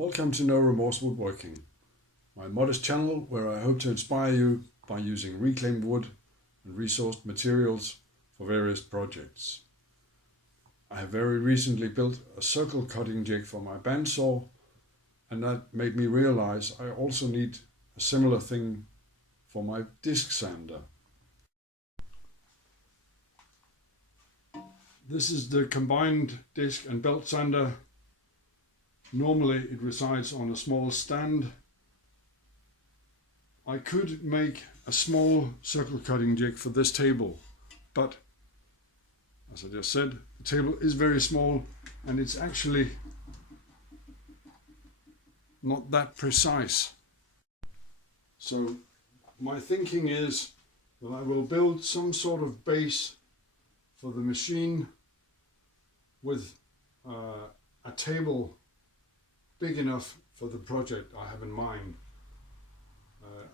Welcome to No Remorse Woodworking, my modest channel where I hope to inspire you by using reclaimed wood and resourced materials for various projects. I have very recently built a circle cutting jig for my bandsaw, and that made me realize I also need a similar thing for my disc sander. This is the combined disc and belt sander. Normally it resides on a small stand. I could make a small circle cutting jig for this table, but as I just said, the table is very small and it's actually not that precise. So my thinking is that I will build some sort of base for the machine with a table big enough for the project I have in mind.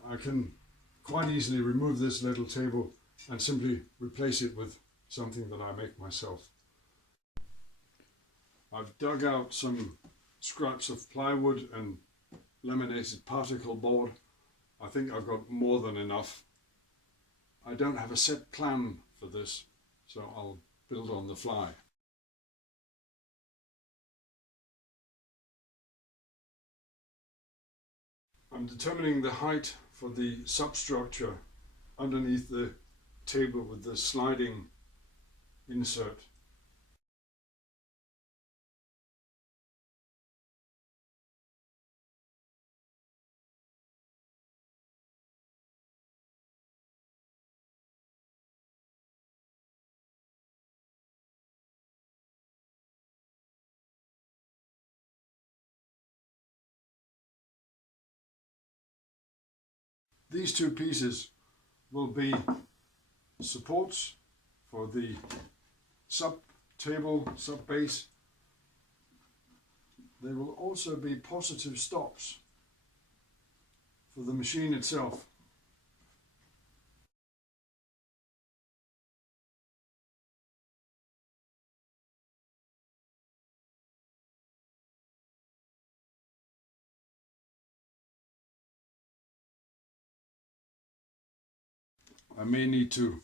I can quite easily remove this little table and simply replace it with something that I make myself. I've dug out some scraps of plywood and laminated particle board. I think I've got more than enough. I don't have a set plan for this, so I'll build on the fly. I'm determining the height for the substructure underneath the table with the sliding insert. These two pieces will be supports for the sub-table, sub-base. They will also be positive stops for the machine itself. I may need to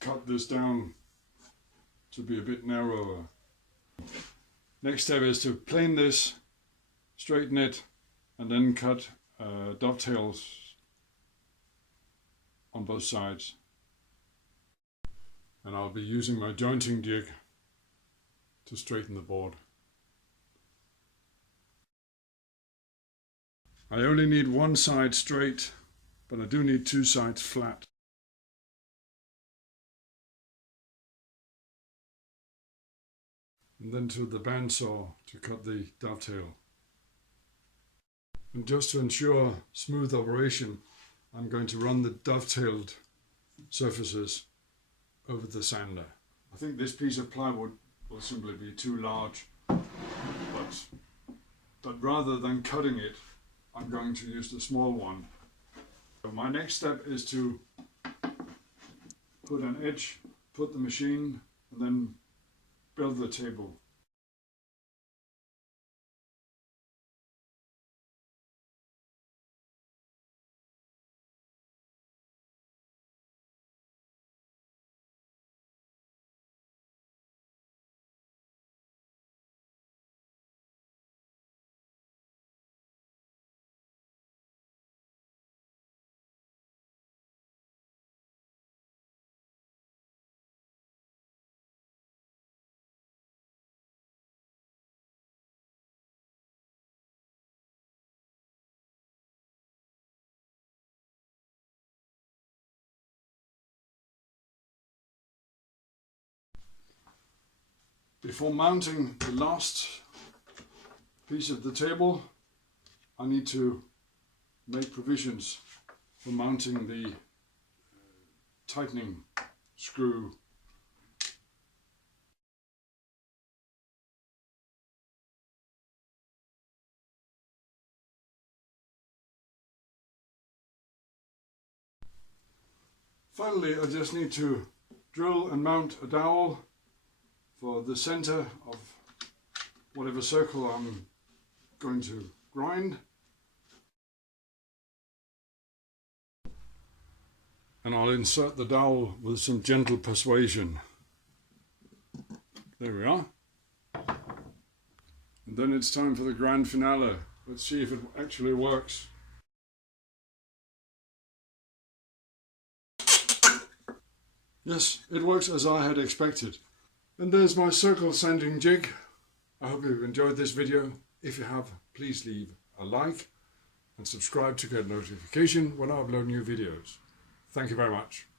cut this down to be a bit narrower. Next step is to plane this, straighten it, and then cut dovetails on both sides. And I'll be using my jointing jig to straighten the board. I only need one side straight, but I do need two sides flat. And then to the bandsaw to cut the dovetail. And just to ensure smooth operation, I'm going to run the dovetailed surfaces over the sander. I think this piece of plywood will simply be too large, but rather than cutting it, I'm going to use the small one. So my next step is to put an edge, put the machine, and then build the table. Before mounting the last piece of the table, I need to make provisions for mounting the tightening screw. Finally, I just need to drill and mount a dowel for the center of whatever circle I'm going to grind. And I'll insert the dowel with some gentle persuasion. There we are. And then it's time for the grand finale. Let's see if it actually works. Yes, it works as I had expected. And there's my circle sanding jig. I hope you've enjoyed this video. If you have, please leave a like and subscribe to get notification when I upload new videos. Thank you very much.